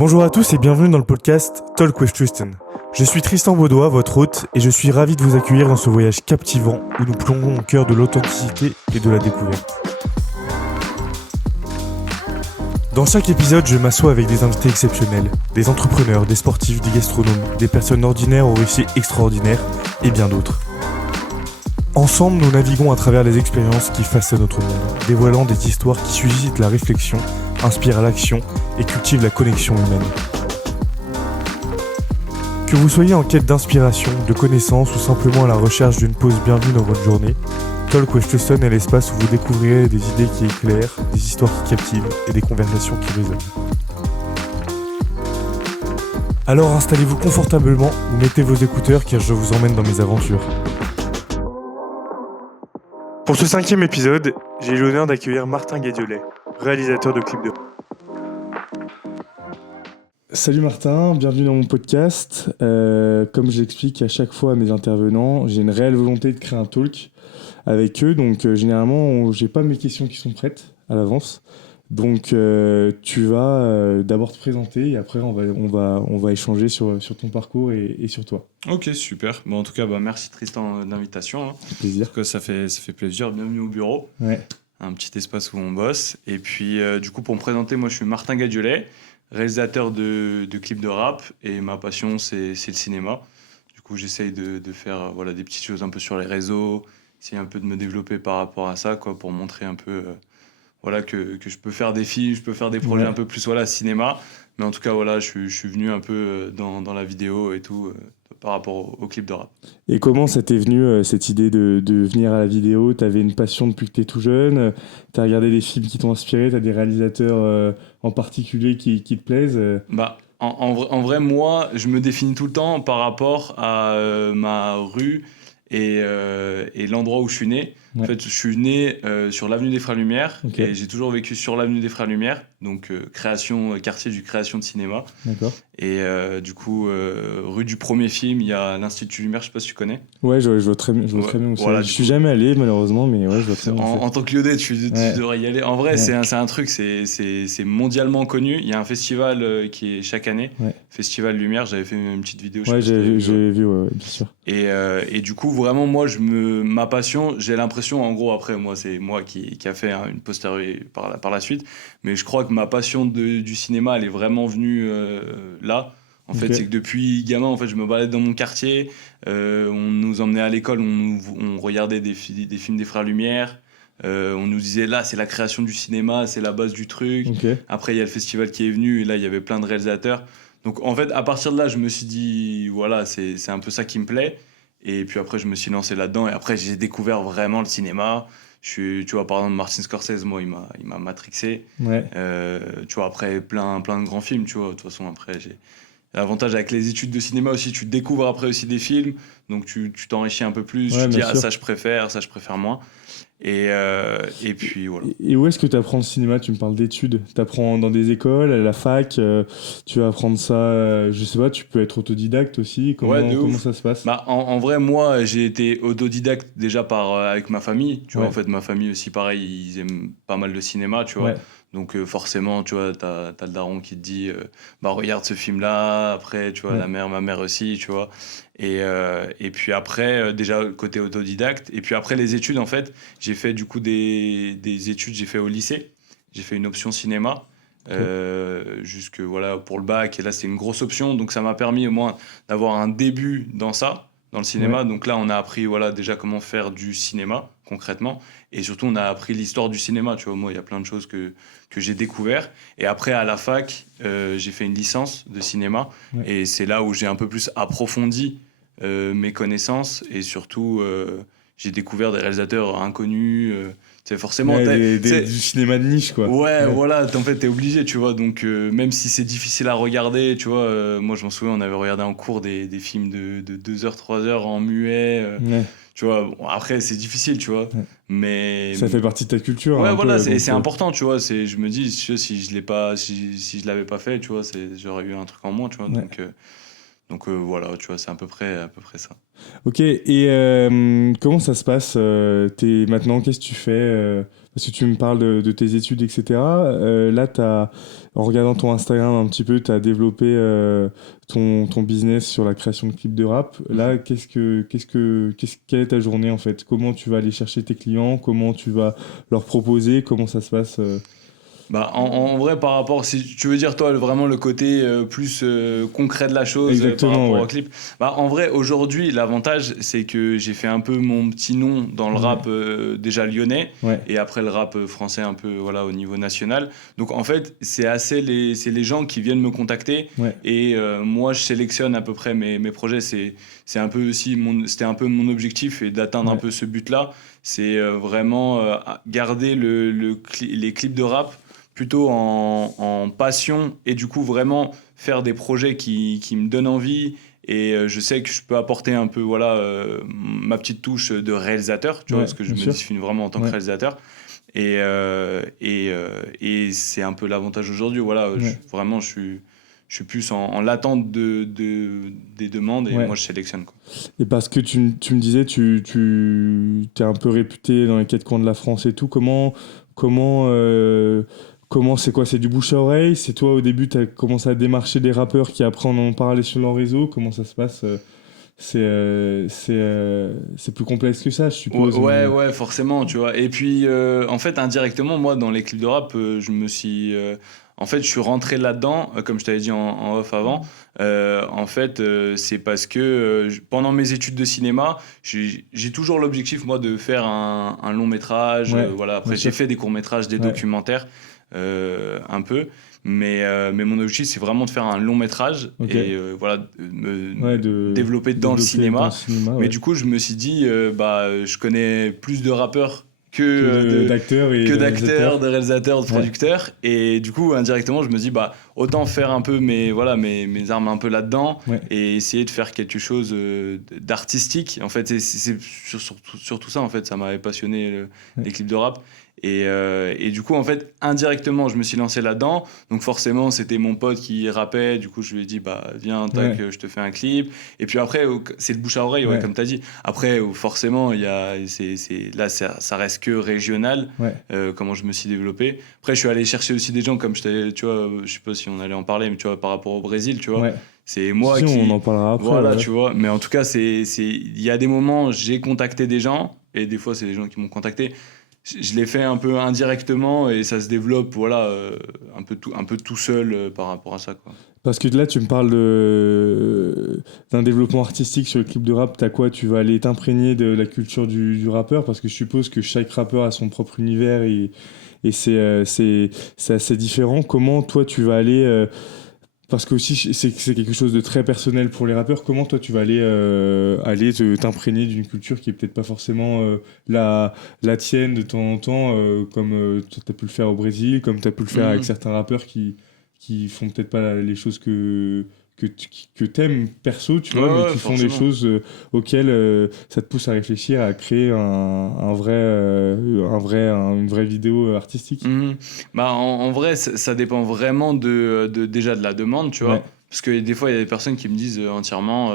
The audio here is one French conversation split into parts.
Bonjour à tous et bienvenue dans le podcast Talk with Tristan. Je suis Tristan Baudois, votre hôte, et je suis ravi de vous accueillir dans ce voyage captivant où nous plongeons au cœur de l'authenticité et de la découverte. Dans chaque épisode, je m'assois avec des invités exceptionnels, des entrepreneurs, des sportifs, des gastronomes, des personnes ordinaires aux récits extraordinaires et bien d'autres. Ensemble, nous naviguons à travers les expériences qui façonnent notre monde, dévoilant des histoires qui suscitent la réflexion, inspirent l'action et cultivent la connexion humaine. Que vous soyez en quête d'inspiration, de connaissances ou simplement à la recherche d'une pause bienvenue dans votre journée, Talk with Tristan est l'espace où vous découvrirez des idées qui éclairent, des histoires qui captivent et des conversations qui résonnent. Alors installez-vous confortablement ou mettez vos écouteurs car je vous emmène dans mes aventures. Pour ce 5e épisode, j'ai eu l'honneur d'accueillir Martin Guédiolet, réalisateur de clips de... Salut Martin, bienvenue dans mon podcast. Comme j'explique à chaque fois à mes intervenants, j'ai une réelle volonté de créer un talk avec eux. Donc généralement, j'ai pas mes questions qui sont prêtes à l'avance. Donc tu vas d'abord te présenter et après on va échanger sur ton parcours et sur toi. Ok, super. Bon, en tout cas, merci Tristan de l'invitation. Hein. Plaisir. En tout cas, ça fait plaisir. Bienvenue au bureau. Ouais. Un petit espace où on bosse. Et puis, du coup, pour me présenter, moi, je suis Martin Guédiolet, réalisateur de clips de rap. Et ma passion, c'est le cinéma. Du coup, j'essaye de faire des petites choses un peu sur les réseaux, essayer un peu de me développer par rapport à ça, quoi, pour montrer un peu que je peux faire des films, je peux faire des projets un peu plus cinéma. Mais en tout cas, je suis venu un peu dans la vidéo et tout. Par rapport au clip de rap. Et comment ça t'est venu cette idée de venir à la vidéo ? T'avais une passion depuis que t'es tout jeune ? T'as regardé des films qui t'ont inspiré ? T'as des réalisateurs en particulier qui te plaisent ? En vrai, moi, je me définis tout le temps par rapport à ma rue et l'endroit où je suis né. Ouais. En fait, je suis né sur l'avenue des Frères Lumière. Okay. Et j'ai toujours vécu sur l'avenue des Frères Lumière, donc quartier du création de cinéma. D'accord. Et du coup, rue du premier film, il y a l'Institut Lumière, je sais pas si tu connais. Ouais, je vois très bien où voilà, je suis jamais allé malheureusement, mais ouais, je vois très bien. En tant que Lyonnais, tu devrais y aller. En vrai, c'est un truc, c'est mondialement connu. Il y a un festival qui est chaque année, Festival Lumière. J'avais fait une petite vidéo. Ouais, j'ai vu, bien sûr. Et du coup, vraiment, moi, ma passion, j'ai l'impression, en gros, après, moi, c'est moi qui a fait une postérité par la suite, mais je crois que ma passion du cinéma, elle est vraiment venue là. En fait, c'est que depuis gamin, en fait, je me baladais dans mon quartier, on nous emmenait à l'école, on regardait des films des Frères Lumière, on nous disait là, c'est la création du cinéma, c'est la base du truc. Okay. Après, il y a le festival qui est venu, et là, il y avait plein de réalisateurs. Donc, en fait, à partir de là, je me suis dit, voilà, c'est un peu ça qui me plaît. Et puis après, je me suis lancé là-dedans, et après, j'ai découvert vraiment le cinéma. Tu vois, par exemple, Martin Scorsese, moi, il m'a matrixé. Ouais. Tu vois, après, plein de grands films, tu vois. De toute façon, après, j'ai... L'avantage avec les études de cinéma aussi, tu découvres après aussi des films, donc tu t'enrichis un peu plus, tu te dis ça je préfère moins. Et puis voilà. Et où est-ce que tu apprends le cinéma ? Tu me parles d'études. Tu apprends dans des écoles, à la fac, tu vas apprendre ça, je sais pas, tu peux être autodidacte aussi. Comment ça se passe ? En vrai, moi, j'ai été autodidacte déjà avec ma famille. Tu vois, en fait, ma famille aussi, pareil, ils aiment pas mal le cinéma, tu vois. Ouais. Donc forcément, tu vois, t'as le daron qui te dit regarde ce film-là, après, tu vois, ma mère aussi, tu vois. Et puis après, déjà, côté autodidacte. Et puis après, les études, en fait, j'ai fait du coup des études, j'ai fait au lycée. J'ai fait une option cinéma. Jusque pour le bac, et là c'était une grosse option, donc ça m'a permis au moins d'avoir un début dans le cinéma. Donc là on a appris déjà comment faire du cinéma concrètement, et surtout on a appris l'histoire du cinéma, tu vois. Moi il y a plein de choses que j'ai découvert, et après à la fac j'ai fait une licence de cinéma, et c'est là où j'ai un peu plus approfondi mes connaissances, et surtout j'ai découvert des réalisateurs inconnus. C'est forcément du cinéma de niche, quoi. Ouais, voilà, en fait t'es obligé, tu vois. Donc même si c'est difficile à regarder, tu vois, moi je m'en souviens, on avait regardé en cours des films de 2 heures, 3 heures en muet, tu vois. Bon, après c'est difficile, tu vois, mais ça fait partie de ta culture. Ouais, voilà, c'est important, tu vois. Je me dis, si je l'avais pas fait, tu vois, j'aurais eu un truc en moins, tu vois. Donc voilà, tu vois, c'est à peu près ça. Ok, et comment ça se passe ? Maintenant, qu'est-ce que tu fais ? parce que tu me parles de tes études, etc. Là, en regardant ton Instagram un petit peu, tu as développé ton business sur la création de clips de rap. Là, quelle est ta journée en fait? Comment tu vas aller chercher tes clients? Comment tu vas leur proposer? Comment ça se passe Bah, en vrai, par rapport, si tu veux dire, toi, vraiment le côté plus concret de la chose par Exactement, rapport ouais. au clip, bah, en vrai, aujourd'hui, l'avantage, c'est que j'ai fait un peu mon petit nom dans le Ouais. rap déjà lyonnais, Ouais. et après le rap français un peu voilà, au niveau national. Donc, en fait, c'est les gens qui viennent me contacter, Ouais. et moi, je sélectionne à peu près mes projets. C'est un peu aussi c'était un peu mon objectif, et d'atteindre un Ouais. peu ce but-là. C'est vraiment garder les clips de rap plutôt en passion et du coup vraiment faire des projets qui me donnent envie et je sais que je peux apporter un peu voilà ma petite touche de réalisateur, tu vois, Ouais, parce que je bien me sûr. définis vraiment en tant que Ouais. réalisateur et c'est un peu l'avantage aujourd'hui, voilà, Ouais. vraiment je suis plus en l'attente des demandes et Ouais. moi je sélectionne quoi. Et parce que tu me disais, tu t'es un peu réputé dans les quatre coins de la France et tout. Comment, euh, comment c'est quoi? C'est du bouche à oreille? C'est toi au début, tu as commencé à démarcher des rappeurs qui après en ont parlé sur leur réseau? Comment ça se passe? C'est plus complexe que ça, je Ouais, suppose. ouais, Mais... ouais, forcément, tu vois. Et puis, en fait, indirectement, moi, dans les clips de rap, je me suis. En fait, je suis rentré là-dedans, comme je t'avais dit en off avant. En fait, c'est parce que pendant mes études de cinéma, j'ai toujours l'objectif, moi, de faire un long métrage. Ouais, Voilà. bien Après, j'ai sûr. fait des courts-métrages, des Ouais, documentaires, un peu. Mais mon objectif, c'est vraiment de faire un long métrage et ok. voilà, Ouais, me de développer dans le développer dans le cinéma. cinéma, Mais ouais. du coup, je me suis dit, bah, je connais plus de rappeurs Que d'acteurs et que de d'acteurs, réalisateurs. de réalisateurs, de Ouais, producteurs. Et du coup, indirectement, je me dis, bah, autant faire un peu voilà, mes armes un peu là-dedans ouais, et essayer de faire quelque chose d'artistique. En fait, c'est surtout ça, en fait, ça m'avait passionné, ouais, les clips de rap. Et du coup, en fait, indirectement, je me suis lancé là-dedans. Donc forcément, c'était mon pote qui rappait. Du coup, je lui ai dit, bah, viens, tac, ouais, je te fais un clip. Et puis après, c'est le bouche à oreille, ouais, ouais, comme tu as dit. Après, forcément, là, ça reste que régional, ouais, comment je me suis développé. Après, je suis allé chercher aussi des gens comme tu vois, je sais pas si on allait en parler, mais tu vois, par rapport au Brésil, tu vois, ouais. c'est Si, moi si, on qui, en parlera après, voilà, ouais. tu vois. Mais en tout cas, il y a des moments, j'ai contacté des gens, et des fois, c'est des gens qui m'ont contacté. Je l'ai fait un peu indirectement et ça se développe, voilà, un peu tout seul par rapport à ça, quoi. Parce que là, tu me parles d'un développement artistique sur le clip de rap. T'as quoi? Tu vas aller t'imprégner de la culture du rappeur, parce que je suppose que chaque rappeur a son propre univers et c'est assez différent. Comment toi, tu vas aller... parce que aussi, c'est quelque chose de très personnel pour les rappeurs. Comment toi, tu vas aller t'imprégner d'une culture qui est peut-être pas forcément la tienne de temps en temps, comme tu as pu le faire au Brésil, comme tu as pu le faire avec Mhm. certains rappeurs qui font peut-être pas les choses que t'aimes perso, tu Ouais, vois, mais ouais, qui font des forcément. choses auxquelles ça te pousse à réfléchir, à créer une vraie vidéo artistique. Mhm. Bah, en vrai, ça dépend vraiment déjà de la demande, tu vois. Ouais, Parce que des fois, il y a des personnes qui me disent entièrement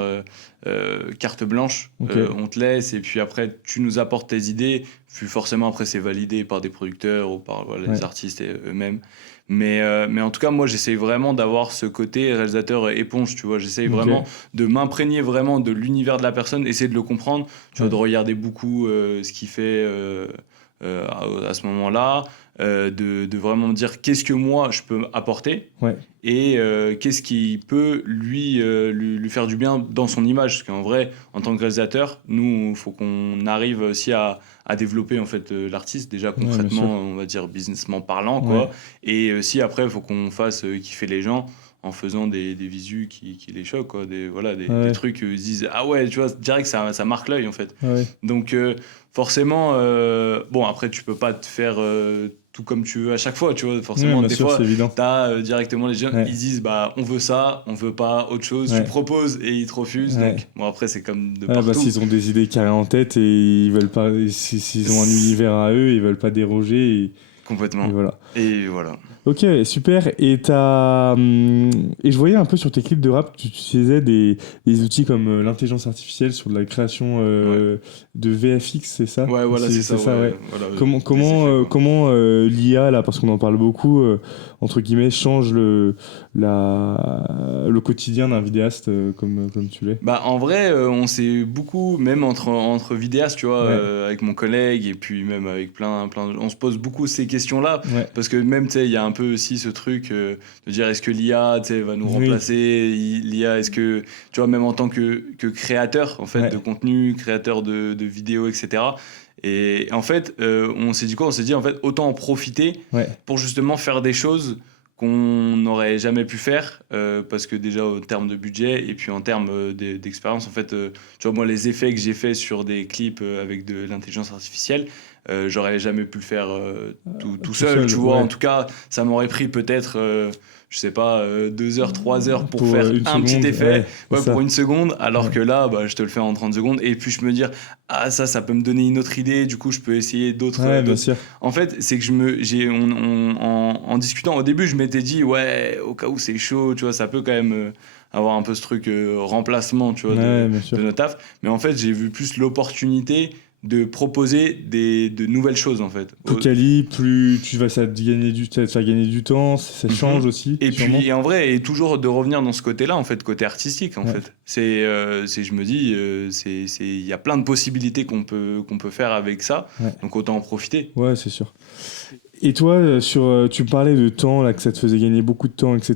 carte blanche, ok, on te laisse, et puis après, tu nous apportes tes idées. Puis forcément, après, c'est validé par des producteurs ou par voilà, les ouais, artistes eux-mêmes. Mais en tout cas, moi, j'essaye vraiment d'avoir ce côté réalisateur éponge, tu vois. J'essaye ok, vraiment de m'imprégner vraiment de l'univers de la personne, essayer de le comprendre, tu vois, de ouais, regarder beaucoup ce qu'il fait à ce moment-là de vraiment me dire qu'est-ce que moi je peux apporter ouais, et qu'est-ce qui peut lui faire du bien dans son image. Parce qu'en vrai, en tant que réalisateur, nous, il faut qu'on arrive aussi à développer en fait l'artiste, déjà ouais, bien sûr. concrètement, on va dire businessment parlant, Ouais, quoi. Et aussi après, il faut qu'on fasse kiffer les gens en faisant des visus qui les choquent, quoi. Voilà, des ouais, trucs, ils se disent, ah ouais, tu vois, direct, ça marque l'œil, en fait. ouais. Donc, forcément, bon, après, tu peux pas te faire tout comme tu veux à chaque fois, tu vois. Ouais, Forcément, bien des sûr, fois, c'est évident. t'as directement les gens, ils Ouais, disent, bah, on veut ça, on veut pas autre chose, tu ouais, proposes et ils te refusent. Donc, ouais. bon, après, c'est comme de Ouais, bah, partout. s'ils ont des idées carrées en tête et ils veulent pas, s'ils ont un univers à eux, ils veulent pas déroger. Complètement. Et voilà. Et voilà. Ok, super. Et je voyais un peu sur tes clips de rap, tu utilisais des outils comme l'intelligence artificielle sur de la création Ouais. de VFX, c'est ça? Ouais, voilà, c'est ça, ça, ouais. ouais. Voilà, des Comment, effets, quoi. l'IA, là, parce qu'on en parle beaucoup, entre guillemets, change le quotidien d'un vidéaste comme tu l'es? Bah, en vrai, on s'est beaucoup, même entre vidéastes, tu vois, Ouais, avec mon collègue et puis même avec plein on se pose beaucoup ces questions-là ouais, parce que même, tu sais, il y a un peu aussi ce truc de dire est-ce que l'IA, tu sais, va nous oui, remplacer? L'IA, est-ce que, tu vois, même en tant que créateur, en fait, de ouais, contenu, créateur de vidéos, etc. Et en fait, on s'est dit quoi? On s'est dit, en fait, autant en profiter ouais, pour justement faire des choses qu'on n'aurait jamais pu faire parce que déjà au terme de budget et puis en termes d'expérience en fait tu vois moi les effets que j'ai fait sur des clips avec de l'intelligence artificielle j'aurais jamais pu le faire tout tout seul tu seul, vois en ouais. tout cas ça m'aurait pris peut-être je sais pas 2 heures 3 heures pour Pour faire une un petit seconde, effet ouais, c'est ouais pour ça. une seconde alors Ouais, que là bah, je te le fais en 30 secondes et puis je me dire ah ça peut me donner une autre idée du coup je peux essayer ouais, bien d'autres sûr. en fait, c'est que en discutant au début, je m'étais dit, ouais, au cas où c'est chaud, tu vois, ça peut quand même avoir un peu ce truc remplacement, tu vois, Ouais, bien de sûr. notre taf. Mais en fait, j'ai vu plus l'opportunité de proposer de nouvelles choses, en fait. Plus quali, plus tu vas ça te faire gagner du temps, ça change Mhm. aussi, Et puis, sûrement. et en vrai, et toujours de revenir dans ce côté-là, en fait, côté artistique, en Ouais, fait. Je me dis, il y a plein de possibilités qu'on peut faire avec ça, ouais, donc autant en profiter. ouais, c'est sûr. Et toi, tu parlais de temps, là, que ça te faisait gagner beaucoup de temps, etc.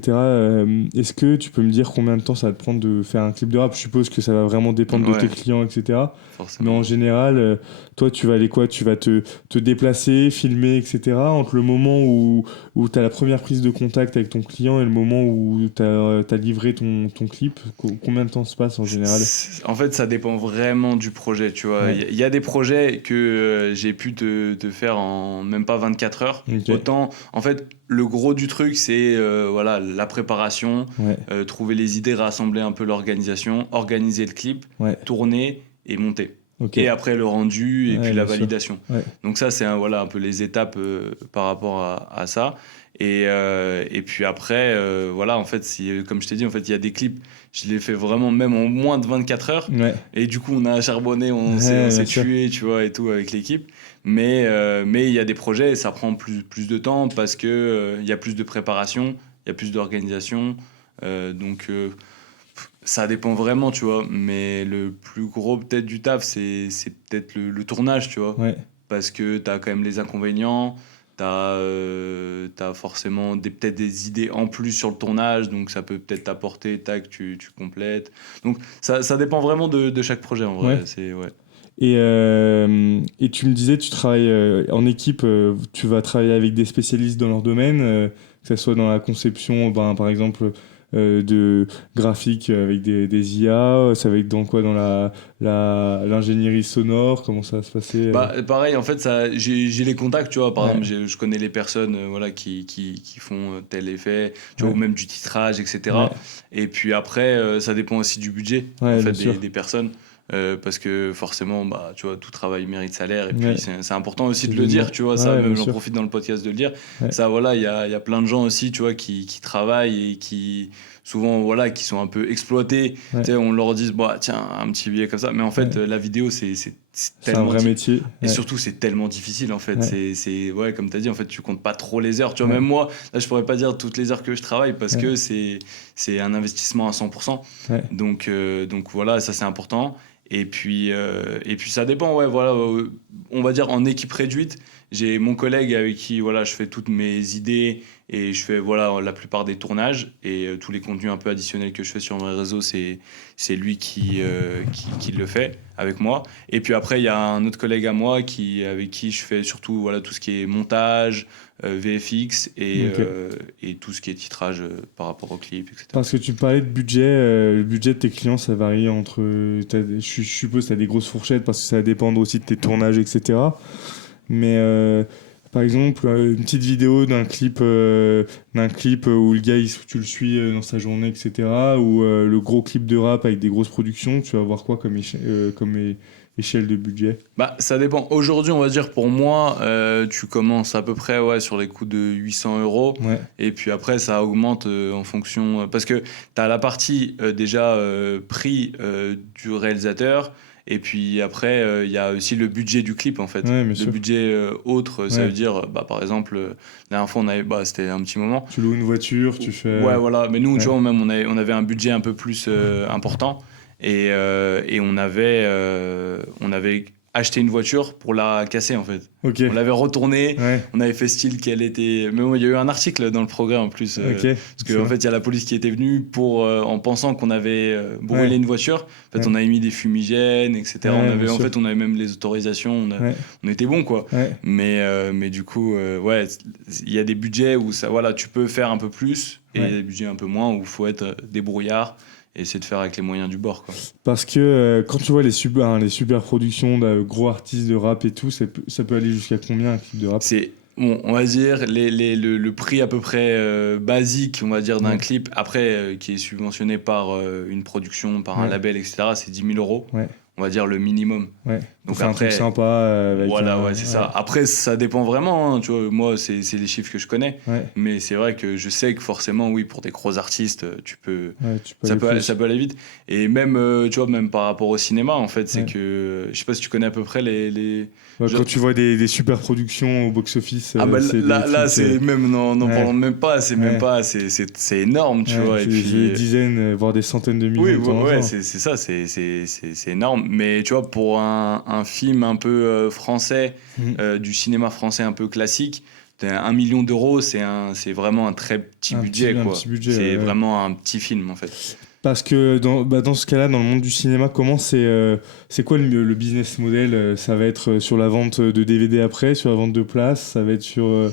Est-ce que tu peux me dire combien de temps ça va te prendre de faire un clip de rap? Je suppose que ça va vraiment dépendre de tes Ouais, clients, etc. Mais en forcément. général, toi, tu vas aller quoi? Tu vas te déplacer, filmer, etc. Entre le moment où tu as la première prise de contact avec ton client et le moment où tu as livré ton clip, combien de temps se passe en général? En fait, ça dépend vraiment du projet, tu vois. Ouais, Il y a des projets que j'ai pu te faire en même pas 24 heures. ok, Autant, en fait, le gros du truc, c'est voilà, la préparation, ouais, trouver les idées, rassembler un peu l'organisation, organiser le clip, ouais, tourner et monter. ok, Et après le rendu et ouais, puis la bien sûr. validation. Ouais, Donc ça, c'est voilà, un peu les étapes par rapport à ça. Et puis après, voilà, en fait, comme je t'ai dit, en fait, il y a des clips, je les fais vraiment même en moins de 24 heures. ouais, Et du coup, on a charbonné, on ouais, bien s'est sûr. tué, tu vois, et tout avec l'équipe. Mais il y a des projets, et ça prend plus de temps parce que il y a plus de préparation, il y a plus d'organisation. Donc, ça dépend vraiment, tu vois. Mais le plus gros, peut-être, du taf, c'est peut-être le tournage, tu vois. Ouais. Parce que tu as quand même les inconvénients, t'as forcément peut-être des idées en plus sur le tournage, donc ça peut peut-être t'apporter, tac, tu complètes. Donc ça dépend vraiment de chaque projet, en Ouais. vrai. Ouais. Et tu me disais, tu travailles en équipe, tu vas travailler avec des spécialistes dans leur domaine, que ce soit dans la conception, ben, par exemple, de graphique avec des IA, ça va être dans quoi? Dans l'ingénierie sonore, comment ça va se passer Bah, pareil, en fait, j'ai les contacts, tu vois. Par exemple, Ouais, je connais les personnes voilà, qui font tel effet, tu vois, ouais, ou même du titrage, etc. ouais, Et puis après, ça dépend aussi du budget, en ouais, fait, bien sûr. des personnes. Parce que forcément, bah, tu vois, tout travail mérite salaire. Et puis, Ouais, c'est important aussi de le dire, absolument. tu vois. Ça, Ouais, bien même j'en sûr. profite dans le podcast de le dire. Ouais, Ça, voilà, il y a plein de gens aussi, tu vois, qui travaillent et qui, souvent, voilà, qui sont un peu exploités. Tu ouais, sais, on leur dit, bah, tiens, un petit billet comme ça. Mais en fait, ouais. la vidéo, c'est C'est un tellement vrai métier. et Ouais, surtout, c'est tellement difficile en fait. ouais, Ouais, comme tu as dit, en fait, tu comptes pas trop les heures. Tu vois, même ouais, moi, là, je pourrais pas dire toutes les heures que je travaille parce que ouais, c'est un investissement à 100%. ouais. Donc voilà, ça c'est important. Et puis ça dépend, ouais, voilà. On va dire en équipe réduite, j'ai mon collègue avec qui voilà, je fais toutes mes idées et je fais voilà, la plupart des tournages et tous les contenus un peu additionnels que je fais sur mes réseaux, c'est lui qui le fait avec moi. Et puis après, il y a un autre collègue à moi avec qui je fais surtout voilà, tout ce qui est montage, VFX Ok. et tout ce qui est titrage par rapport au clip, etc. Parce que tu parlais de budget, le budget de tes clients, ça varie entre. Je suppose que tu as des grosses fourchettes parce que ça va dépendre aussi de tes tournages, etc. Mais Par exemple, une petite vidéo d'un clip où le gars, tu le suis dans sa journée, etc. Ou le gros clip de rap avec des grosses productions, tu vas voir quoi comme échelle de budget? Bah, ça dépend. Aujourd'hui, on va dire pour moi, tu commences à peu près sur les coups de 800 euros. Ouais, Et puis après, ça augmente en fonction. Parce que tu as la partie déjà prix du réalisateur. Et puis après, il y a aussi le budget du clip en fait. ouais, bien Le sûr. budget autre, ça Ouais. veut dire, bah, par exemple, la dernière fois, c'était un petit moment. Tu loues une voiture, tu fais. Ouais, voilà. Mais nous, tu Ouais. vois, même, on avait un budget un peu plus important. Et on avait acheté une voiture pour la casser, en fait. Ok. On l'avait retournée, Ouais. on avait fait style qu'elle était... Mais bon, il y a eu un article dans le progrès, en plus. Ok. Parce qu'en fait, il y a la police qui était venue en pensant qu'on avait brûlé Ouais. une voiture. En fait, Ouais. on avait mis des fumigènes, etc. Ouais, on avait, bien en sûr. fait, on avait même les autorisations. Ouais. On était bon, quoi. Ouais. Mais du coup, ouais, il y a des budgets où ça, voilà, tu peux faire un peu plus et il y a des budgets un peu moins où il faut être débrouillard et essayer de faire avec les moyens du bord, quoi. Parce que quand tu vois les super productions de gros artistes de rap et tout, ça peut aller jusqu'à combien un clip de rap? C'est, bon, on va dire, le prix à peu près basique, on va dire, d'un Ouais. clip, après, qui est subventionné par une production, par un Ouais. label, etc., c'est 10 000 euros. Ouais. On va dire le minimum. Ouais. Donc C'est un truc après, sympa avec voilà, ouais, c'est ça. Après, ça dépend vraiment, hein, tu vois, moi, c'est les chiffres que je connais. Ouais. Mais c'est vrai que je sais que forcément, oui, pour des gros artistes, tu peux... Ouais, tu peux aller plus. Ça peut aller vite. Et même, tu vois, même par rapport au cinéma, en fait, c'est Ouais. que... Je sais pas si tu connais à peu près les... Ouais, Je- quand tu vois des super productions au box-office, Ah bah c'est des là, trucs, c'est même... n'en ouais. parlons même pas. C'est même Ouais. pas... C'est énorme, tu ouais, vois. Et c'est puis... des dizaines, voire des centaines de millions Oui, de temps en ouais, temps. c'est ça, c'est énorme. Mais tu vois, pour un film un peu français, Mhm. du cinéma français un peu classique, 1 million d'euros, c'est vraiment un très petit budget, Un quoi. petit budget, C'est ouais. vraiment un petit film, en fait. Parce que dans ce cas-là, dans le monde du cinéma, c'est quoi le business model? Ça va être sur la vente de DVD après, sur la vente de places, ça va être sur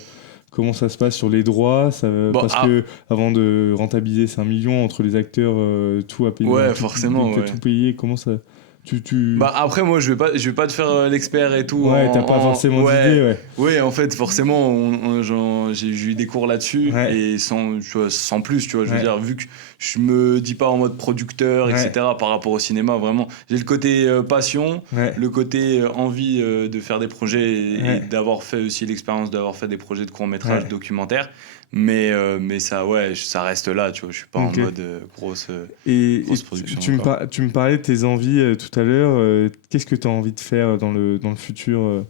comment ça se passe sur les droits, Bon, parce que avant de rentabiliser 5 millions entre les acteurs, tout à payer, ouais, tout, forcément, donc ouais. tout payer, comment ça, tu... Bah après moi je vais pas te faire l'expert et tout Ouais, t'as pas forcément d'idée, ouais. ouais, en fait forcément j'ai eu des cours là-dessus Ouais. et tu vois, sans plus, tu vois, je veux Ouais. dire, vu que je me dis pas en mode producteur, Ouais. etc., par rapport au cinéma, vraiment j'ai le côté passion, Ouais. le côté envie de faire des projets et Ouais. d'avoir fait aussi l'expérience d'avoir fait des projets de court-métrage Ouais. documentaires, mais ça, ouais, ça reste là, tu vois, je suis pas Ok. en mode grosse Et production tu encore. tu me parlais de tes envies tout à l'heure. Qu'est-ce que tu as envie de faire dans le futur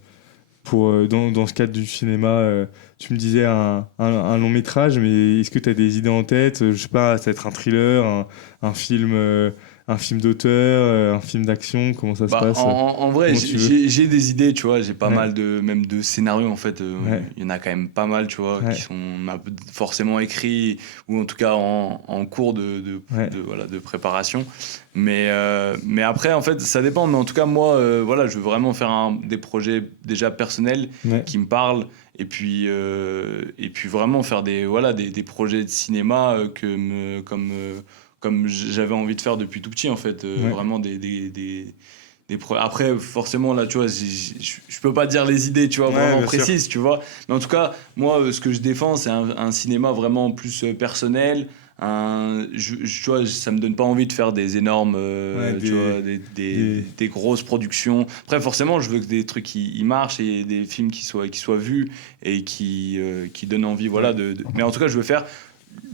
dans ce cadre du cinéma tu me disais un long métrage, mais est-ce que tu as des idées en tête? Je sais pas, ça va être un thriller, un film, un film d'auteur, un film d'action, comment ça se Bah, passe? en vrai, Comment tu veux? j'ai des idées, tu vois, j'ai pas Ouais. mal même de scénarios, en fait. Ouais. Il y en a quand même pas mal, tu vois, Ouais. qui sont forcément écrits ou en tout cas en cours Ouais. voilà, de préparation. Mais après, en fait, ça dépend. Mais en tout cas, moi, voilà, je veux vraiment faire des projets déjà personnels Ouais. qui me parlent. Et puis vraiment faire des projets de cinéma comme j'avais envie de faire depuis tout petit, en fait. Ouais. Vraiment après, forcément, là, tu vois, je peux pas dire les idées, tu vois, Ouais, vraiment bien sûr. précises, tu vois. Mais en tout cas, moi, ce que je défends, c'est un cinéma vraiment plus personnel. Tu vois, ça me donne pas envie de faire des énormes, Ouais, tu vois, des grosses productions. Après, forcément, je veux que des trucs qui marchent et des films qui soient vus et qui donnent envie, voilà. Mais en tout cas, je veux faire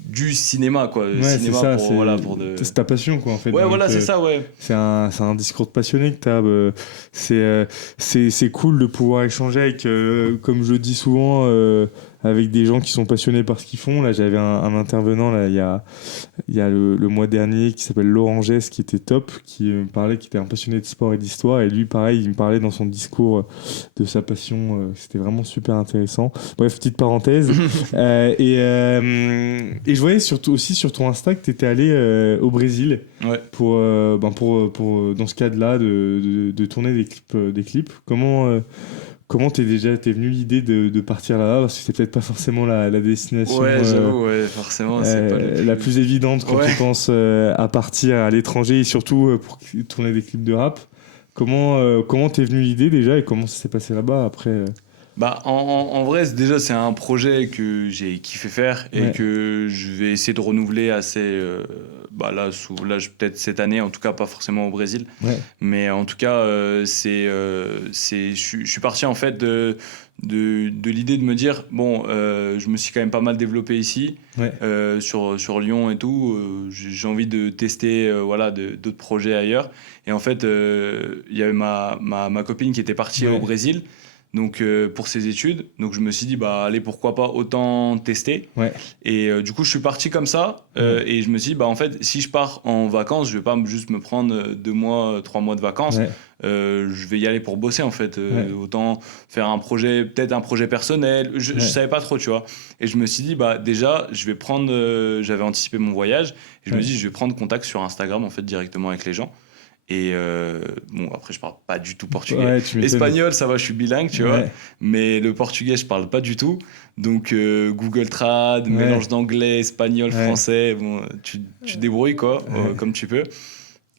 du cinéma, quoi. Ouais, Cinéma c'est ça, pour, voilà, pour c'est ta passion, quoi, en fait. Ouais, Donc, voilà, c'est ça, ouais. c'est un discours de passionné que tu as. C'est cool de pouvoir échanger avec, comme je le dis souvent, avec des gens qui sont passionnés par ce qu'ils font. Là, j'avais un intervenant là, il y a le mois dernier qui s'appelle Laurent Gess, qui était top, qui me parlait, qui était un passionné de sport et d'histoire. Et lui, pareil, il me parlait dans son discours de sa passion. C'était vraiment super intéressant. Bref, petite parenthèse. Et je voyais aussi sur ton Insta que tu étais allé au Brésil Ouais. pour dans ce cadre-là de tourner des clips. Comment t'es venu l'idée de partir là-bas? Parce que c'est peut-être pas forcément la destination Ouais, j'avoue, ouais, forcément, c'est pas le la plus évidente quand Ouais. tu penses à partir à l'étranger et surtout pour tourner des clips de rap. Comment t'es venu l'idée déjà et comment ça s'est passé là-bas après? Bah, en vrai, déjà, c'est un projet que j'ai kiffé faire et que je vais essayer de renouveler assez. Bah là, peut-être cette année, en tout cas, pas forcément au Brésil. Mais en tout cas, je suis parti en fait de l'idée de me dire bon, je me suis quand même pas mal développé ici, sur Lyon et tout. J'ai envie de tester voilà, d'autres projets ailleurs. Et en fait, il y avait ma copine qui était partie au Brésil. Donc pour ses études, donc je me suis dit bah allez pourquoi pas autant tester. Et du coup je suis parti comme ça et je me suis dit bah en fait si je pars en vacances je vais pas juste me prendre 2 mois 3 mois de vacances. Je vais y aller pour bosser en fait. Autant faire un projet, peut-être un projet personnel. Je savais pas trop tu vois. Et je me suis dit bah déjà je vais prendre, j'avais anticipé mon voyage et je me dis je vais prendre contact sur Instagram en fait directement avec les gens. Et bon, après, je parle pas du tout portugais. Espagnol, ça va, je suis bilingue, tu vois. Mais le portugais, je parle pas du tout. Donc, Google Trad, mélange d'anglais, espagnol, français. Bon, tu te débrouilles, quoi, comme tu peux.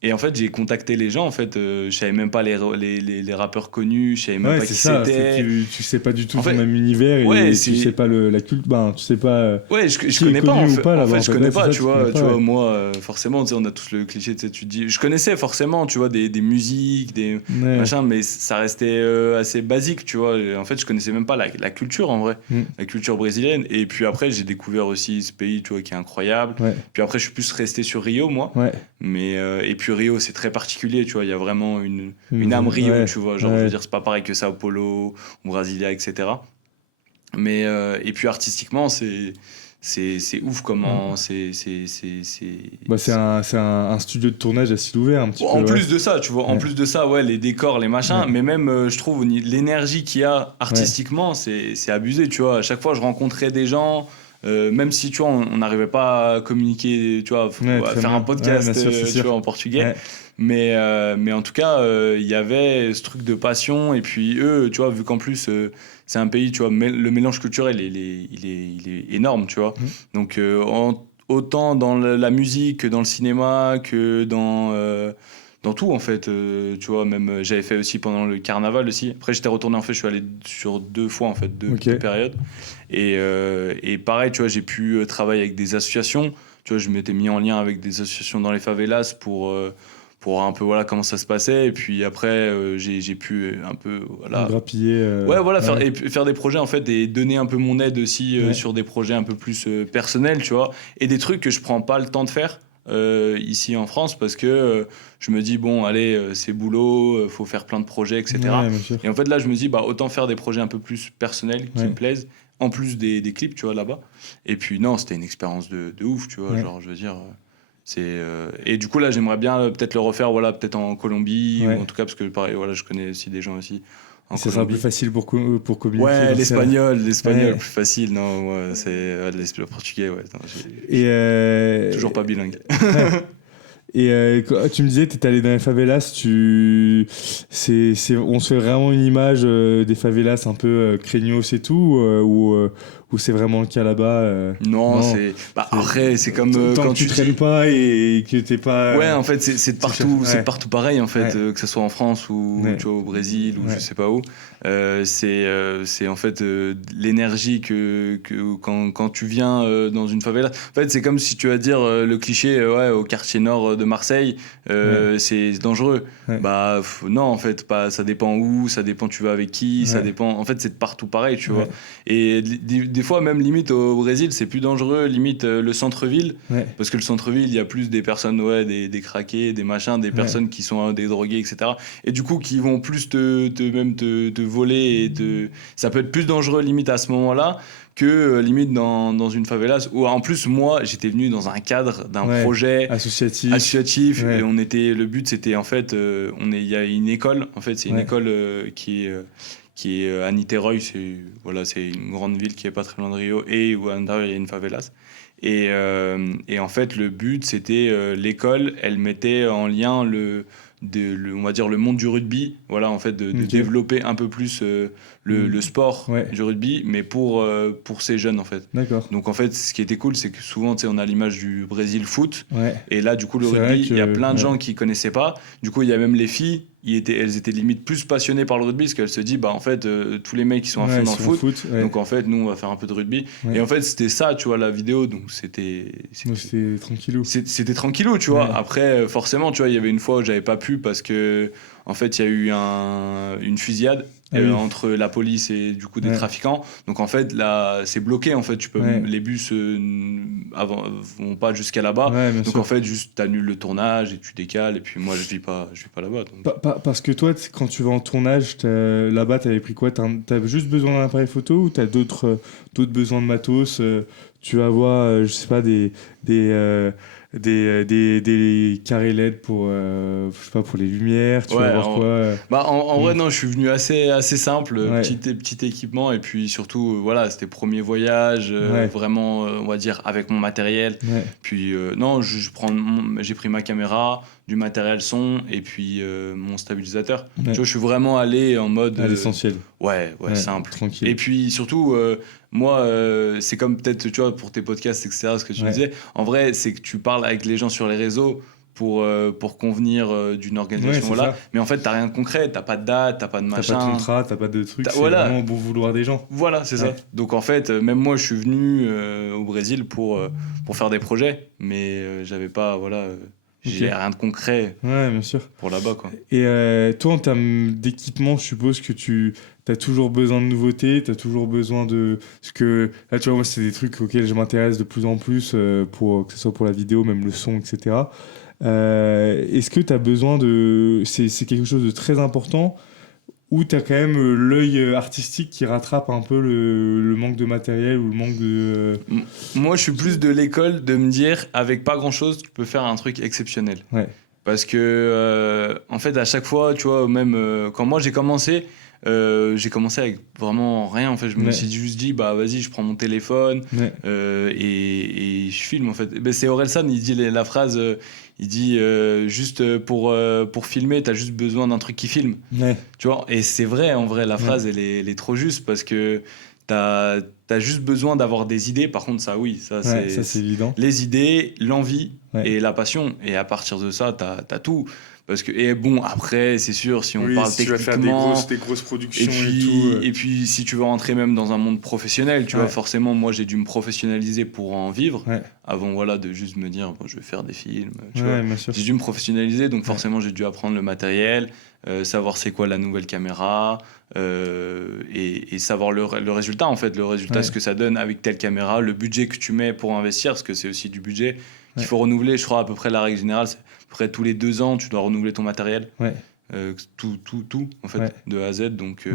Et en fait, j'ai contacté les gens. En fait, je savais même pas les rappeurs connus. Je savais même pas qui c'était. Tu sais pas du tout ton même univers et tu sais pas la culture. Ben, tu sais pas. Je connais pas. En fait, je connais pas. Tu vois, moi, forcément, tu sais, on a tous le cliché. Tu te dis, je connaissais forcément, tu vois, des musiques, des machins, mais ça restait assez basique, tu vois. En fait, je connaissais même pas la culture en vrai, la culture brésilienne. Et puis après, j'ai découvert aussi ce pays, tu vois, qui est incroyable. Puis après, je suis plus resté sur Rio, moi. Mais et puis Rio, c'est très particulier, tu vois. Il y a vraiment une âme Rio, tu vois. Genre, je veux dire, c'est pas pareil que Sao Paulo ou Brasilia, etc. Mais et puis artistiquement, c'est ouf comment c'est un studio de tournage à ciel ouvert un petit peu. En plus de ça, tu vois, en plus de ça, les décors, les machins, mais même je trouve l'énergie qu'il y a artistiquement, c'est abusé, tu vois. À chaque fois, je rencontrais des gens. Même si tu vois on n'arrivait pas à communiquer, tu vois, à faire un podcast tu vois, en portugais, mais en tout cas il y avait ce truc de passion. Et puis eux, tu vois, vu qu'en plus c'est un pays, tu vois, le mélange culturel il est énorme, tu vois. Donc autant dans la musique que dans le cinéma que dans tout en fait, tu vois. Même j'avais fait aussi pendant le carnaval aussi. Après j'étais retourné, en fait je suis allé sur 2 fois en fait, deux périodes. Et pareil, tu vois, j'ai pu travailler avec des associations. Tu vois, je m'étais mis en lien avec des associations dans les favelas pour un peu voilà comment ça se passait. Et puis après j'ai pu un peu voilà grappiller faire des projets en fait et donner un peu mon aide aussi sur des projets un peu plus personnels, tu vois, et des trucs que je prends pas le temps de faire ici en France parce que je me dis bon allez c'est boulot, faut faire plein de projets, etc. Et en fait là je me dis bah autant faire des projets un peu plus personnels qui me plaisent en plus des clips, tu vois, là-bas. Et puis non, c'était une expérience de ouf, tu vois, genre je veux dire et du coup là j'aimerais bien peut-être le refaire, voilà, peut-être en Colombie ou en tout cas parce que pareil voilà, je connais aussi des gens aussi. Ça sera plus facile pour communiquer. L'espagnol plus facile, non, c'est le portugais, toujours pas bilingue. Et tu me disais, tu étais allé dans les favelas, on se fait vraiment une image des favelas un peu craignos et tout, ou c'est vraiment le cas là-bas Non, après, c'est comme quand tu traînes pas et que t'es pas... en fait, c'est de partout, c'est de partout pareil, en fait, que ce soit en France ou tu vois, au Brésil ou je sais pas où. C'est en fait l'énergie que quand tu viens dans une favela. En fait, c'est comme si tu vas dire le cliché au quartier nord de Marseille, c'est dangereux. Bah non, en fait, pas. Ça dépend où, ça dépend tu vas avec qui, ça dépend. En fait, c'est de partout pareil, tu vois. Et des fois, même limite au Brésil, c'est plus dangereux, limite le centre-ville, parce que le centre-ville, il y a plus des personnes, des craqués, des machins, des personnes qui sont des drogués, etc. Et du coup, qui vont plus te voler et ça peut être plus dangereux limite à ce moment-là que limite dans une favelas où en plus moi j'étais venu dans un cadre d'un projet associatif et le but c'était en fait il y a une école, en fait c'est une école qui est à Niterói, c'est une grande ville qui est pas très loin de Rio et où à l'intérieur il y a une favelas. Et en fait le but c'était l'école elle mettait en lien on va dire le monde du rugby, voilà, en fait de développer un peu plus le sport du rugby, mais pour ces jeunes en fait. D'accord. Donc en fait ce qui était cool c'est que souvent on a l'image du Brésil foot et là du coup le rugby il y a plein de gens qui connaissaient pas, du coup il y a même les filles elles étaient limite plus passionnées par le rugby, parce qu'elles se disent, bah en fait, tous les mecs qui sont à fond dans le foot, donc en fait, nous, on va faire un peu de rugby. Et en fait, c'était ça, tu vois, la vidéo, donc c'était tranquillou. C'était tranquillou, tu vois. Après, forcément, tu vois, il y avait une fois où j'avais pas pu parce que, en fait, il y a eu une fusillade entre la police et du coup des trafiquants. Donc en fait, là, c'est bloqué. En fait, les bus vont pas jusqu'à là-bas. Donc sûr. en fait, juste t'annules le tournage et tu décales. Et puis moi, je vis pas là-bas. Donc. Parce que toi, quand tu vas en tournage, là-bas, t'avais pris quoi? T'as juste besoin d'un appareil photo ou t'as d'autres besoins de matos? Tu vas avoir, je sais pas, des carrés LED pour, je sais pas, pour les lumières. Tu vas avoir quoi? En vrai, non, je suis venu assez simple, petit équipement. Et puis surtout, voilà, c'était premier voyage, vraiment, on va dire, avec mon matériel. Puis non, j'ai pris ma caméra, du matériel son et puis mon stabilisateur. Tu vois, je suis vraiment allé en mode... à l'essentiel. Simple. Tranquille. Et puis surtout, moi, c'est comme peut-être, tu vois, pour tes podcasts, etc., ce que tu disais. En vrai, c'est que tu parles avec les gens sur les réseaux pour convenir d'une organisation. Voilà. Mais en fait, t'as rien de concret. T'as pas de date, t'as pas de machin. T'as pas de contrat, t'as pas de truc. C'est vraiment au bon vouloir des gens. Voilà, c'est ça. Donc en fait, même moi, je suis venu au Brésil pour faire des projets. Mais j'avais pas, j'ai rien de concret bien sûr. pour là-bas, quoi. Et toi, en termes d'équipement, je suppose que tu as toujours besoin de nouveautés, tu as toujours besoin de... Parce que là, tu vois, moi, c'est des trucs auxquels je m'intéresse de plus en plus, que ce soit pour la vidéo, même le son, etc. Est-ce que tu as besoin de... C'est quelque chose de très important ou tu as quand même l'œil artistique qui rattrape un peu le manque de matériel ou le manque de... Moi, je suis plus de l'école de me dire, avec pas grand-chose, tu peux faire un truc exceptionnel. Parce que, en fait, à chaque fois, tu vois, même quand moi j'ai commencé avec vraiment rien. En fait, je me suis juste dit, bah vas-y, je prends mon téléphone et je filme. En fait, c'est Orelsan, il dit la phrase, il dit juste pour filmer, t'as juste besoin d'un truc qui filme. Tu vois, et c'est vrai, en vrai, la phrase, elle est trop juste parce que t'as juste besoin d'avoir des idées. Par contre, ça, oui, c'est évident. Les idées, l'envie et la passion. Et à partir de ça, t'as tout. Parce que, et bon, après, c'est sûr, si on parle si techniquement... tu vas faire des grosses productions et tout... Et puis, si tu veux rentrer même dans un monde professionnel, tu vois, forcément, moi, j'ai dû me professionnaliser pour en vivre, avant, de juste me dire, bon, je vais faire des films, tu vois. J'ai dû me professionnaliser, donc forcément, j'ai dû apprendre le matériel, savoir c'est quoi la nouvelle caméra, et savoir le résultat, en fait, ce que ça donne avec telle caméra, le budget que tu mets pour investir, parce que c'est aussi du budget qu'il faut renouveler. Je crois, à peu près, la règle générale, c'est à peu près tous les 2 ans, tu dois renouveler ton matériel. Tout, en fait, de A à Z. Donc,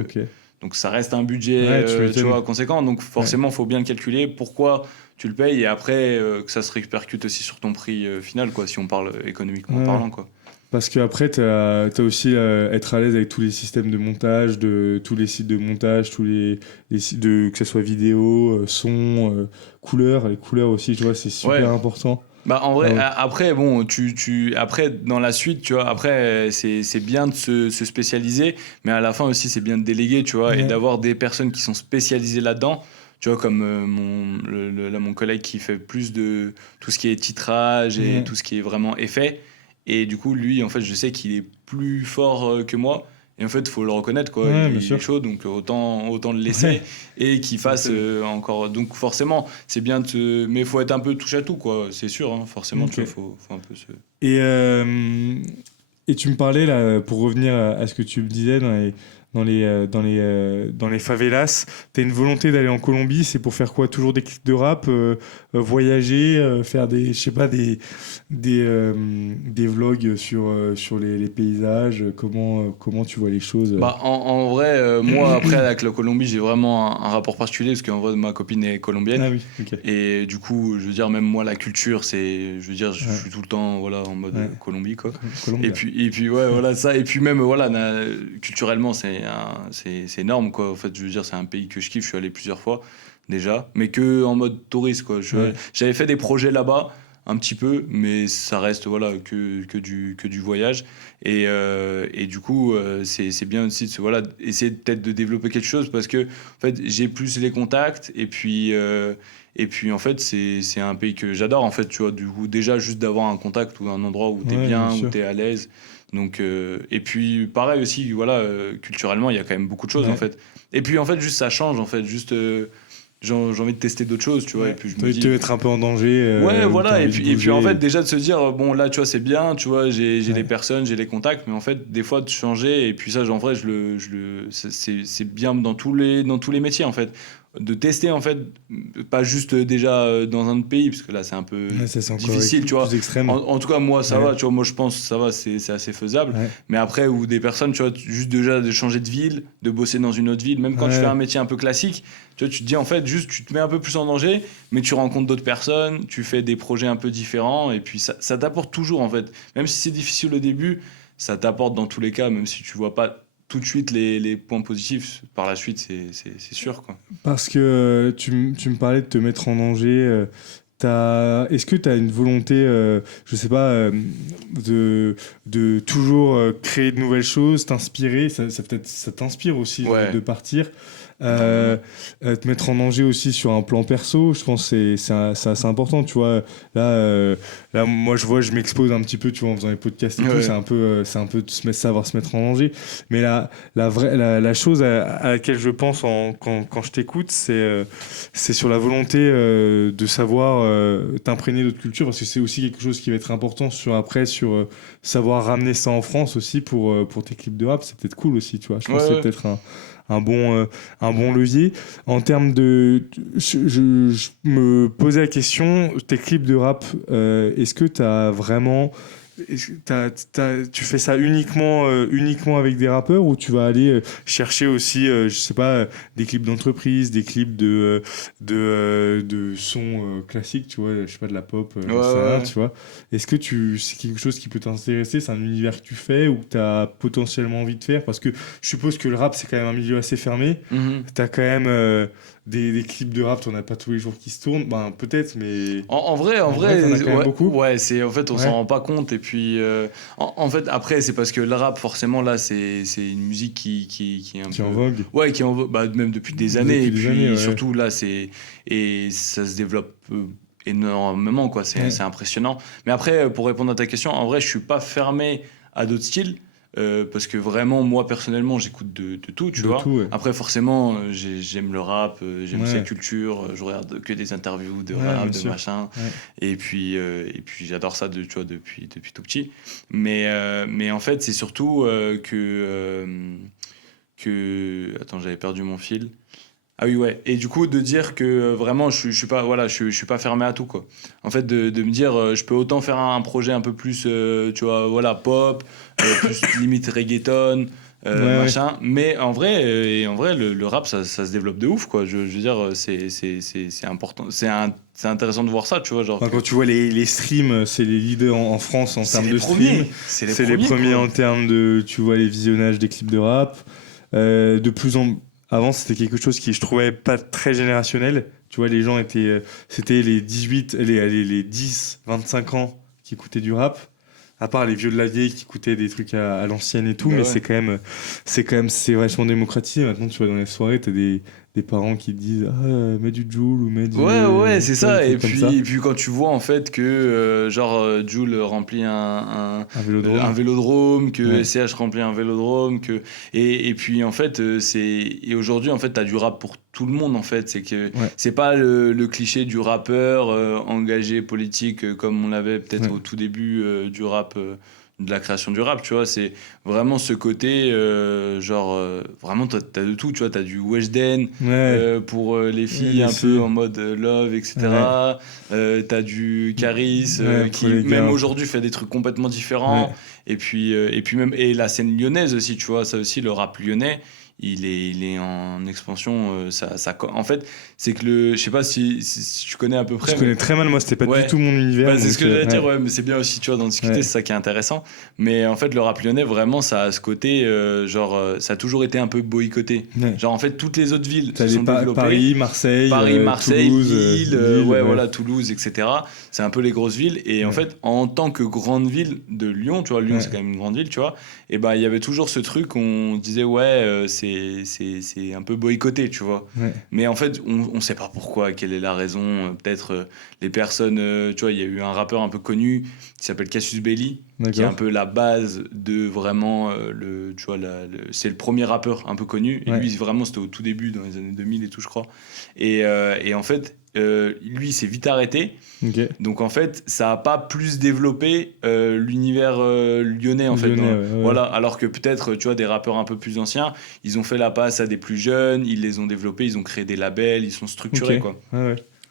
donc ça reste un budget tu vois, conséquent. Donc forcément, il faut bien le calculer. Pourquoi tu le payes et après, que ça se répercute aussi sur ton prix final, quoi, si on parle économiquement parlant, quoi. Parce qu'après, tu as aussi être à l'aise avec tous les systèmes de montage, tous les sites de montage, tous les sites que ce soit vidéo, son, couleurs. Les couleurs aussi, tu vois, c'est super important. Bah en vrai, après, bon, après, dans la suite, tu vois, après, c'est bien de se spécialiser, mais à la fin aussi, c'est bien de déléguer, tu vois, et d'avoir des personnes qui sont spécialisées là-dedans. Tu vois, comme mon collègue qui fait plus de tout ce qui est titrage et tout ce qui est vraiment effet. Et du coup, lui, en fait, je sais qu'il est plus fort que moi. Et en fait, il faut le reconnaître, quoi. Il est chaud, donc autant le laisser et qu'il fasse encore. Donc forcément, c'est bien mais il faut être un peu touche à tout, quoi. C'est sûr, hein, forcément, tu vois, faut un peu se... Et tu me parlais, là, pour revenir à ce que tu me disais dans les favelas, tu as une volonté d'aller en Colombie, c'est pour faire quoi? Toujours des clips de rap, voyager, faire des vlogs sur les paysages, comment tu vois les choses? Bah, en vrai, moi, après, avec la Colombie, j'ai vraiment un rapport particulier parce qu'en vrai, ma copine est colombienne. Ah oui, ok. Et du coup, je veux dire, même moi, la culture, je suis tout le temps, en mode Colombie, quoi. Et puis, voilà, ça. Et puis même, culturellement, c'est énorme, quoi. En fait, je veux dire, c'est un pays que je kiffe. Je suis allé plusieurs fois, déjà. Mais que en mode touriste, quoi. J'avais fait des projets là-bas, un petit peu, mais ça reste, que du voyage. Et du coup, c'est bien aussi de essayer peut-être de développer quelque chose parce que, en fait, j'ai plus les contacts. Et puis, en fait, c'est un pays que j'adore, en fait, tu vois. Du coup, déjà, juste d'avoir un contact ou un endroit où t'es bien, où t'es à l'aise. Donc, et puis, pareil aussi, voilà, culturellement, il y a quand même beaucoup de choses, en fait. Et puis, en fait, juste ça change, en fait. Juste, j'ai envie de tester d'autres choses, tu vois. Et puis, je me dis. Tu veux être un peu en danger. Ouais, voilà. Et Puis, en fait, déjà de se dire, bon, là, tu vois, c'est bien, tu vois, j'ai les personnes, j'ai les contacts, mais en fait, des fois, de changer. Et puis, ça, en vrai, c'est bien dans tous les métiers, en fait. De tester, en fait, pas juste déjà dans un autre pays, parce que là, c'est un peu c'est difficile, tu vois. Plus extrême. En tout cas, moi, ça va, tu vois. Moi, je pense que ça va, c'est assez faisable. Mais après, ou des personnes, tu vois, juste déjà de changer de ville, de bosser dans une autre ville, même quand tu fais un métier un peu classique, tu vois, tu te dis, en fait, juste, tu te mets un peu plus en danger, mais tu rencontres d'autres personnes, tu fais des projets un peu différents, et puis ça t'apporte toujours, en fait. Même si c'est difficile au début, ça t'apporte dans tous les cas, même si tu vois pas tout de suite les points positifs, par la suite, c'est sûr, quoi. Parce que tu me parlais de te mettre en danger. Est-ce que tu as une volonté, je sais pas, de toujours créer de nouvelles choses, t'inspirer, peut-être ça t'inspire aussi de partir, te mettre en danger aussi sur un plan perso, je pense que c'est assez important, tu vois. Là, moi je m'expose un petit peu, tu vois, en faisant les podcasts et tout, c'est un peu savoir se mettre en danger. Mais la chose à laquelle je pense quand je t'écoute, c'est sur la volonté de savoir t'imprégner d'autres cultures, parce que c'est aussi quelque chose qui va être important sur savoir ramener ça en France aussi pour tes clips de rap. C'est peut-être cool aussi, tu vois. Je pense que c'est peut-être un bon levier. En termes de... Je me posais la question, tes clips de rap, est-ce que tu as vraiment... Tu fais ça uniquement avec des rappeurs, ou tu vas aller chercher aussi, je sais pas, des clips d'entreprise, des clips de sons classiques, tu vois, je sais pas, de la pop, tu vois. Est-ce que c'est quelque chose qui peut t'intéresser? C'est un univers que tu fais ou que tu as potentiellement envie de faire? Parce que je suppose que le rap, c'est quand même un milieu assez fermé. Tu as quand même des clips de rap, t'en as pas tous les jours qui se tournent. Ben, peut-être, mais... En vrai, t'en as quand même beaucoup. Ouais, en fait, on s'en rend pas compte. Et puis, en fait, après, c'est parce que le rap, forcément, là, c'est une musique qui est un peu... en vogue. Ouais, qui est en vogue, même depuis des années. Et puis, surtout, là, et ça se développe énormément, quoi. C'est impressionnant. Mais après, pour répondre à ta question, en vrai, je suis pas fermé à d'autres styles. Parce que vraiment, moi personnellement, j'écoute de tout, tu vois. Après, forcément, j'aime le rap, j'aime sa culture, je regarde que des interviews de rap, de machin. Et puis j'adore ça tu vois, depuis tout petit. Mais en fait, c'est surtout que. Attends, j'avais perdu mon fil. Ah oui, ouais. Et du coup, de dire que vraiment, je suis pas, voilà, je suis pas fermé à tout, quoi. En fait, de me dire, je peux autant faire un projet un peu plus, tu vois, voilà, pop, plus limite reggaeton, machin. Mais en vrai, le rap, ça se développe de ouf, quoi. Je veux dire, c'est important. C'est intéressant de voir ça, tu vois. Genre quand tu vois les streams, c'est les leaders en France en termes de streams. C'est les premiers en termes de, tu vois, les visionnages des clips de rap. Avant, c'était quelque chose qui je trouvais pas très générationnel. Tu vois, les gens c'était les 10, 25 ans qui écoutaient du rap. À part les vieux de la vieille qui écoutaient des trucs à l'ancienne et tout, mais c'est vachement démocratisé. Maintenant, tu vois, dans les soirées, t'as des parents qui te disent mets du Jul ou mets du... Ouais, c'est ça. Et puis quand tu vois en fait que Jul remplit un vélodrome, que SCH remplit un vélodrome, et puis en fait et aujourd'hui en fait t'as du rap pour tout le monde en fait. C'est que c'est pas le cliché du rappeur engagé politique comme on l'avait peut-être au tout début du rap. De la création du rap, tu vois, c'est vraiment ce côté vraiment t'as de tout, tu vois, t'as du Weshden pour les filles un peu en mode love, etc. T'as du Caris qui même aujourd'hui fait des trucs complètement différents, et puis même la scène lyonnaise aussi, tu vois, ça aussi, le rap lyonnais il est en expansion. En fait, c'est que je sais pas si tu connais à peu près. Je connais très mal, moi, c'était pas du tout mon univers. C'est ce que j'allais dire, mais c'est bien aussi, tu vois, d'en discuter, c'est ça qui est intéressant. Mais en fait, le rap lyonnais, vraiment, ça a ce côté, ça a toujours été un peu boycotté. Genre, en fait, toutes les autres villes se sont développées. Paris, Marseille, Toulouse, Lille, voilà, Toulouse, etc. C'est un peu les grosses villes. Et en fait, en tant que grande ville de Lyon, tu vois, Lyon, c'est quand même une grande ville, tu vois, et ben, il y avait toujours ce truc, on disait, c'est un peu boycotté, tu vois. Mais en fait, on sait pas pourquoi, quelle est la raison. Peut-être les personnes, tu vois, il y a eu un rappeur un peu connu qui s'appelle Cassius Belli, qui est un peu la base de vraiment tu vois, c'est le premier rappeur un peu connu. Et lui, vraiment, c'était au tout début, dans les années 2000 et tout, je crois. Et en fait, lui, il s'est vite arrêté. Donc, en fait, ça n'a pas plus développé l'univers lyonnais, en fait. Voilà. Alors que peut-être, tu vois, des rappeurs un peu plus anciens, ils ont fait la passe à des plus jeunes, ils les ont développés, ils ont créé des labels, ils sont structurés, quoi.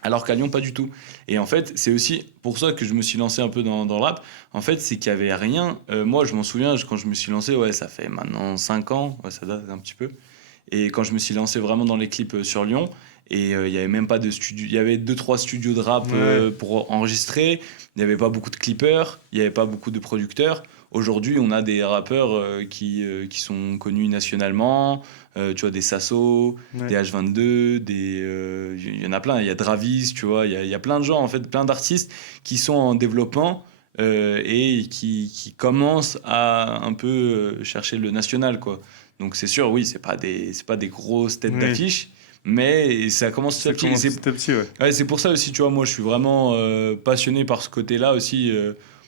Alors qu'à Lyon, pas du tout. Et en fait, c'est aussi pour ça que je me suis lancé un peu dans le rap. En fait, c'est qu'il n'y avait rien. Moi, je m'en souviens, quand je me suis lancé, ça fait maintenant 5 ans, ça date un petit peu. Et quand je me suis lancé vraiment dans les clips sur Lyon, et il n'y avait même pas de studio. Il y avait 2-3 studios de rap pour enregistrer. Il n'y avait pas beaucoup de clippers, il n'y avait pas beaucoup de producteurs. Aujourd'hui, on a des rappeurs qui sont connus nationalement, tu vois, des Sasso, des H22, il y en a plein, il y a Dravis, tu vois, il y a plein de gens, en fait, plein d'artistes qui sont en développement et qui commencent à un peu chercher le national, quoi. Donc c'est sûr, oui, c'est pas des grosses têtes d'affiche, mais ça commence petit à petit. C'est pour ça aussi, tu vois, moi je suis vraiment passionné par ce côté-là aussi.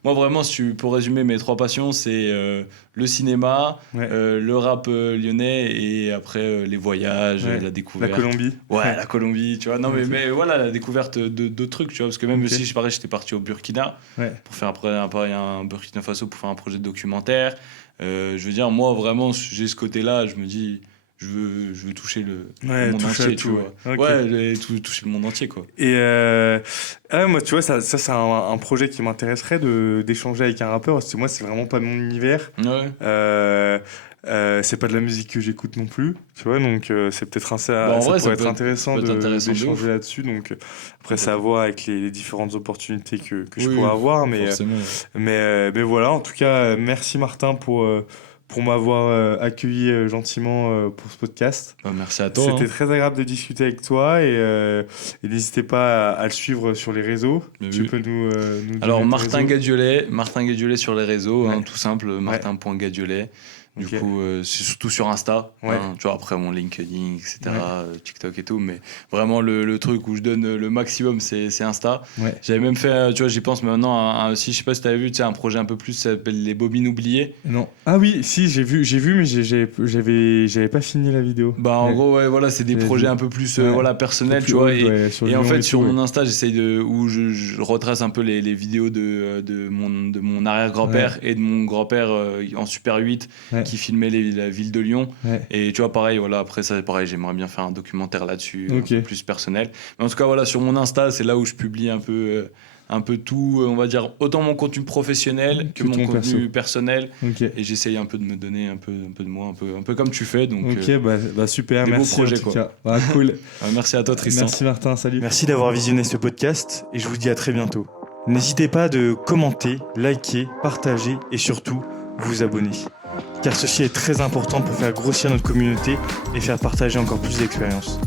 Moi, vraiment, pour résumer mes 3 passions, c'est le cinéma, le rap lyonnais et après les voyages, la découverte. La Colombie. La Colombie, tu vois. Non, mais voilà, la découverte d'autres trucs, tu vois. Parce que même aussi, j'étais parti au Burkina pour faire un Burkina Faso pour faire un projet de documentaire. Je veux dire, moi, vraiment, j'ai ce côté-là, je me dis... Je veux toucher le monde entier, tu vois. Toucher le monde entier, quoi. Et moi, tu vois, ça c'est un projet qui m'intéresserait d'échanger avec un rappeur, parce que moi, c'est vraiment pas mon univers. C'est pas de la musique que j'écoute non plus, tu vois, donc c'est peut-être ça pourrait être intéressant d'échanger là-dessus. Donc après, ça a à voir avec les différentes opportunités que je pourrais avoir, mais voilà. En tout cas, merci Martin pour m'avoir accueilli gentiment pour ce podcast. Merci à toi. C'était très agréable de discuter avec toi et n'hésitez pas à le suivre sur les réseaux. Tu peux nous Alors, Martin Gadiolet sur les réseaux, tout simple, martin.gadiolet. Du coup, c'est surtout sur Insta. Tu vois, après mon LinkedIn, etc., TikTok et tout. Mais vraiment, le truc où je donne le maximum, c'est Insta. J'avais même fait, tu vois, j'y pense maintenant, aussi, je sais pas si tu avais vu, un projet un peu plus, ça s'appelle Les Bobines Oubliées. Non. Ah oui, si, j'ai vu, mais j'avais pas fini la vidéo. En gros, voilà, c'est des projets un peu plus personnels, tu vois. Et en fait, sur mon Insta, j'essaye où je retrace un peu les vidéos de mon arrière-grand-père et de mon grand-père en Super 8. Qui filmait la ville de Lyon. Et tu vois, pareil, voilà, après ça, pareil, j'aimerais bien faire un documentaire là-dessus, un peu plus personnel. Mais en tout cas, voilà, sur mon Insta, c'est là où je publie un peu tout, on va dire, autant mon contenu professionnel que mon contenu personnel. Et j'essaye un peu de me donner un peu de moi, un peu comme tu fais. Donc, super, merci projets, en tout cas. Cool. Merci à toi, Tristan. Merci Martin, salut. Merci d'avoir visionné ce podcast et je vous dis à très bientôt. N'hésitez pas de commenter, liker, partager et surtout vous abonner. Car ceci est très important pour faire grossir notre communauté et faire partager encore plus d'expériences.